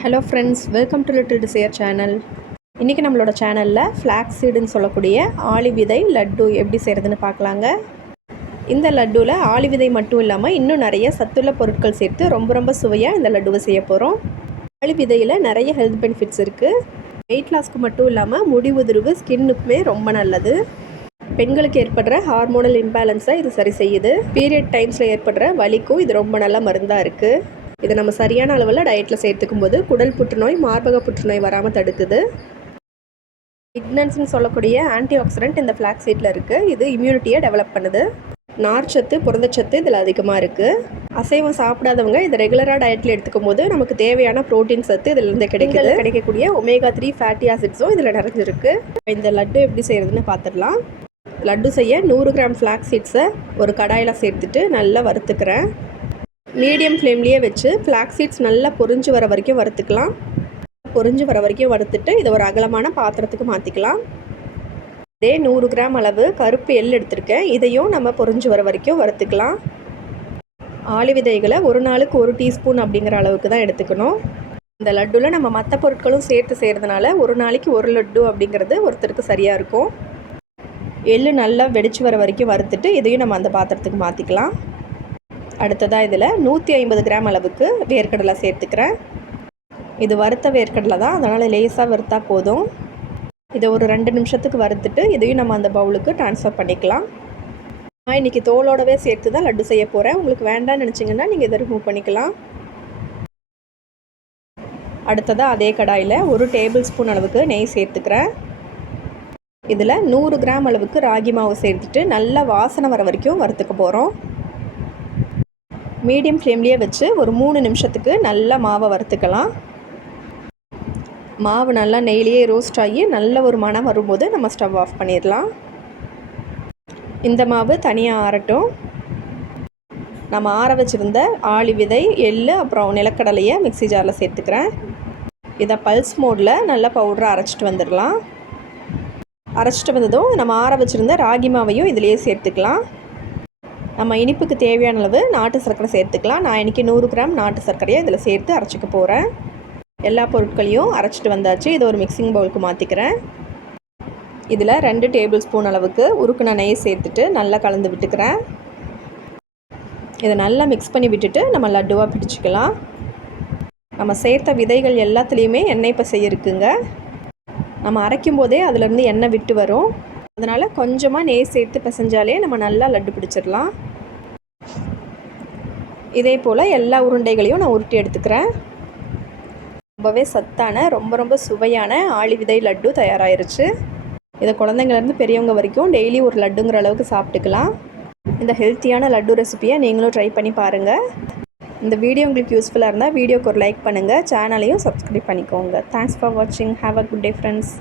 Hello friends, welcome to little desire channel. இன்றைக்கி நம்மளோட சேனலில் ஃப்ளாக்ஸ் சீடுன்னு சொல்லக்கூடிய ஆளி விதை லட்டு எப்படி செய்கிறதுன்னு பார்க்கலாங்க. இந்த லட்டுவில் ஆளி விதை மட்டும் இல்லாமல் இன்னும் நிறைய சத்துள்ள பொருட்கள் சேர்த்து ரொம்ப சுவையாக இந்த லட்டுவை செய்ய போகிறோம். ஆளி விதையில் நிறைய ஹெல்த் பெனிஃபிட்ஸ் இருக்குது. வெயிட் லாஸ்க்கு மட்டும் இல்லாமல் முடி உதிர்வு, ஸ்கின்னுக்குமே ரொம்ப நல்லது. பெண்களுக்கு ஏற்படுற ஹார்மோனல் இம்பேலன்ஸை இது சரி செய்யுது. பீரியட் டைம்ஸில் ஏற்படுற வலிக்கும் இது ரொம்ப நல்ல மருந்தாக இருக்குது. இதை நம்ம சரியான அளவில் டயட்டில் சேர்த்துக்கும் போது குடல் புற்றுநோய், மார்பக புற்றுநோய் வராமல் தடுக்குது. லிக்னன்ஸ்னு சொல்லக்கூடிய ஆன்டி ஆக்சிடென்ட் இந்த ஃப்ளாக்ஸ் சீடில் இருக்குது. இது இம்யூனிட்டியை டெவலப் பண்ணுது. நார்ச்சத்து, புரதச்சத்து இதில் அதிகமாக இருக்குது. அசைவம் சாப்பிடாதவங்க இதை ரெகுலராக டயட்டில் எடுத்துக்கும் போது நமக்கு தேவையான ப்ரோட்டீன் சத்து இதிலிருந்து கிடைக்கக்கூடிய ஒமேகா 3 ஃபேட்டி ஆசிட்ஸும் இதில் நிறைஞ்சிருக்கு. இந்த லட்டு எப்படி செய்கிறதுன்னு பார்த்துடலாம். லட்டு செய்ய 100 கிராம் ஃப்ளாக்ஸ் சீட்ஸை ஒரு கடாயில் சேர்த்துட்டு நல்லா வறுத்துக்கிறேன். மீடியம் ஃப்ளேம்லேயே வச்சு ஃப்ளாக்ஸ் சீட்ஸ் நல்லா பொரிஞ்சு வர வரைக்கும் வறுத்துக்கலாம். பொரிஞ்சு வர வரைக்கும் வறுத்துட்டு இதை ஒரு அகலமான பாத்திரத்துக்கு மாற்றிக்கலாம். இதே 100 கிராம் அளவு கருப்பு எள் எடுத்திருக்கேன். இதையும் நம்ம பொரிஞ்சு வர வரைக்கும் வறுத்துக்கலாம். ஆளி விதைகளை ஒரு நாளுக்கு 1 டீஸ்பூன் அப்படிங்கிற அளவுக்கு தான் எடுத்துக்கணும். இந்த லட்டுவில் நம்ம மற்ற பொருட்களும் சேர்த்து செய்கிறதுனால ஒரு நாளைக்கு 1 லட்டு அப்படிங்கிறது ஒருத்தருக்கு சரியாக இருக்கும். எள் நல்லா வெடிச்சு வர வரைக்கும் வறுத்துட்டு இதையும் நம்ம அந்த பாத்திரத்துக்கு மாற்றிக்கலாம். அடுத்ததாக இதில் 150 கிராம் அளவுக்கு வேர்க்கடலை சேர்த்துக்கிறேன். இது வறுத்த வேர்க்கடலை தான், அதனால் லேசாக வறுத்தா போதும். இதை ஒரு 2 நிமிஷத்துக்கு வறுத்துட்டு இதையும் நம்ம அந்த பவுலுக்கு ட்ரான்ஸ்ஃபர் பண்ணிக்கலாம். நான் இன்றைக்கி தோலோடவே சேர்த்து தான் லட்டு செய்ய போகிறேன். உங்களுக்கு வேண்டாம்னு நினச்சிங்கன்னா நீங்கள் இதை ரிமூவ் பண்ணிக்கலாம். அடுத்ததாக அதே கடாயில் 1 டேபிள் ஸ்பூன் அளவுக்கு நெய் சேர்த்துக்கிறேன். இதில் 100 கிராம் அளவுக்கு ராகி மாவு சேர்த்துட்டு நல்லா வாசனை வர வரைக்கும் வறுத்துக்க போகிறோம். மீடியம் ஃப்ளேம்லேயே வச்சு ஒரு 3 நிமிஷத்துக்கு நல்லா மாவை வறுத்துக்கலாம். மாவு நல்லா நெய்லேயே ரோஸ்ட் ஆகி நல்ல ஒரு மணம் வரும்போது நம்ம ஸ்டவ் ஆஃப் பண்ணிடலாம். இந்த மாவு தனியாக ஆறட்டும். நம்ம ஆற வச்சுருந்த ஆளி விதை, எள், அப்புறம் நிலக்கடலையை மிக்ஸி ஜாரில் சேர்த்துக்கிறேன். இதை பல்ஸ் மோடில் நல்லா பவுடரை அரைச்சிட்டு வந்துடலாம். அரைச்சிட்டு வந்ததும் நம்ம ஆற வச்சுருந்த ராகி மாவையும் இதிலேயே சேர்த்துக்கலாம். நம்ம இனிப்புக்கு தேவையான அளவு நாட்டு சர்க்கரை சேர்த்துக்கலாம். நான் இன்றைக்கி 100 கிராம் நாட்டு சர்க்கரையை இதில் சேர்த்து அரைச்சிக்க போகிறேன். எல்லா பொருட்களையும் அரைச்சிட்டு வந்தாச்சு. இதை ஒரு மிக்சிங் பவுலுக்கு மாற்றிக்கிறேன். இதில் 2 டேபிள் ஸ்பூன் அளவுக்கு உருக்குன நெய் சேர்த்துட்டு நல்லா கலந்து விட்டுக்கிறேன். இதை நல்லா மிக்ஸ் பண்ணி விட்டுட்டு நம்ம லட்டுவாக பிடிச்சிக்கலாம். நம்ம சேர்த்த விதைகள் எல்லாத்துலேயுமே எண்ணெய் பசை இருக்குங்க. நம்ம அரைக்கும் போதே அதிலேருந்து எண்ணெய் விட்டு வரும். அதனால் கொஞ்சமாக நெய் சேர்த்து பிசைஞ்சாலே நம்ம நல்லா லட்டு பிடிச்சிடலாம். இதே போல் எல்லா உருண்டைகளையும் நான் உருட்டி எடுத்துக்கிறேன். ரொம்பவே சத்தான ரொம்ப சுவையான ஆளி விதை லட்டு தயாராகிருச்சு. இதை குழந்தைங்கள்லேருந்து பெரியவங்க வரைக்கும் டெய்லி ஒரு லட்டுங்கிற அளவுக்கு சாப்பிட்டுக்கலாம். இந்த ஹெல்த்தியான லட்டு ரெசிபியை நீங்களும் ட்ரை பண்ணி பாருங்கள். இந்த வீடியோ உங்களுக்கு யூஸ்ஃபுல்லாக இருந்தால் வீடியோக்கு ஒரு லைக் பண்ணுங்கள். சேனலையும் சப்ஸ்கிரைப் பண்ணிக்கோங்க. தேங்க்ஸ் ஃபார் வாட்சிங். Have a good day friends.